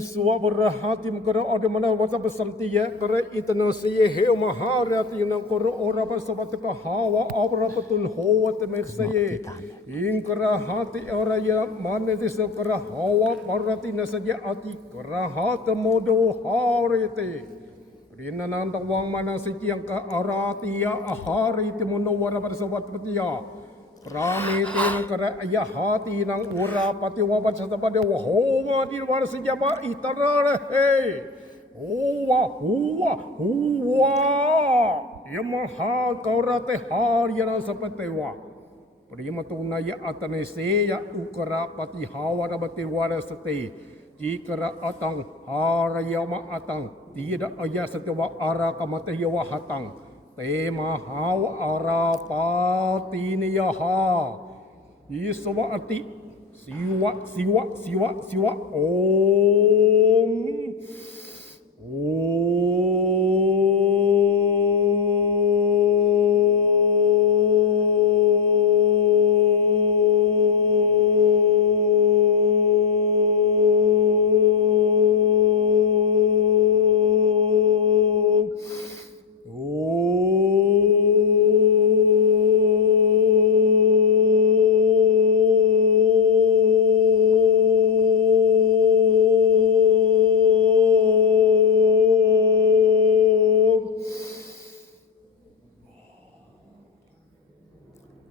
Suabrahatim kara ode mana wata pesamti ya kara itana siye he maharati na kara ora pasabat ka hawa abra patul hawa te mer siye in kara hati ora ya mane dis kara hawa parati na saja ati kara hat modo harete Pinanandakwang manasikyang kaaratiya ahari timunuwa na parisawat patiya. Pramiti ayah karayahati nang ura patiwabat sata pada wahoma dinwara si jaba itarare. Huwa, huwa, huwa. Yamaha kaurate harya ng sapatewa. Primatunaya atanese ya ukara pati hawa na batiwara sa. จีกระอตังอารยมะอตังตีดะอายสตวะอารากมตยวะหตัง เตมาหาวอาราปาตีนยหาอิสวะอติสิวะสิวะสิวะสิวะโอ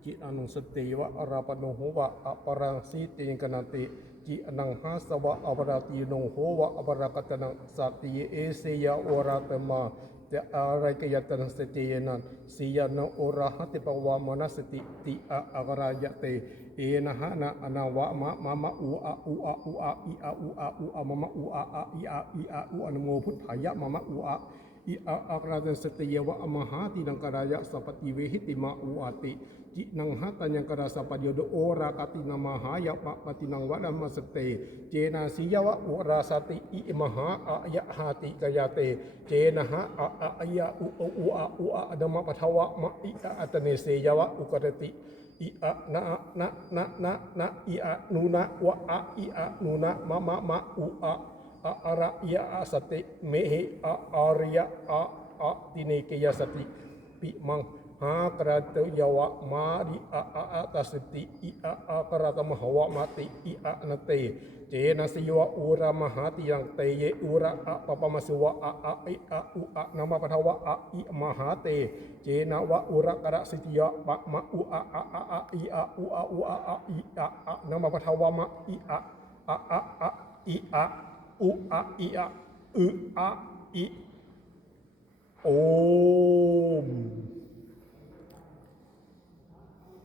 จิอนุสติวะอราปนโหวะอปรังสีติงกนันติ จิอนังหาสวะอปราตีนงโหวะอปรากตนังสติเอเสยะโอราตมาจะอะไรกยตันสติยนันสียานโอรหัติปวามนสติติอะอรายเตเอนะหะนะอนาวะมะมะมะอุอะอุอะอุอะอีอะอุอะอุอะมะมะอุอะอะอีอะอีอะอุอะนโมพุทธายะมะมะอุอะ อิอาอักราสติยวะอมหาตินังกรายะสัพติเวหิติมาอุอาติจินังหัตัญญกราสัพเดียโดโอราคตินามหายะปะปตินังวะนามาสเต เจนาสิยวะอุราสติอิมหาอายะหาติกยาเต เจนะหะอาอายะอุอุอะอุอาดมะปะทวะมะอิอาอัตเนสยวะอุกรติอิอะนะนะนะนะอิอะนุนะวะอะอิอะนุนะมะมะมะอุอา อะอระยะสติเมหิอะอริยะอะตินเนกยสติปิมังหากระตยวะมาริอะอะตสติอิอะอะกระตมหวะมาติอิอะนเตเจนสิวะอุระมหาติยังเตเยอุระอะปะปะมสิวะอะอะอิอะอุอะนามปทวะอะอิมหาเตเจนวะอุระกระสิติยะปะมะอุอะอะอะอะอิอะอุอะอุอะอะอิอะอะนามปทวะมะอิอะอะอะอะอิอะ 오아이아 아, 으, 아, 이, 오.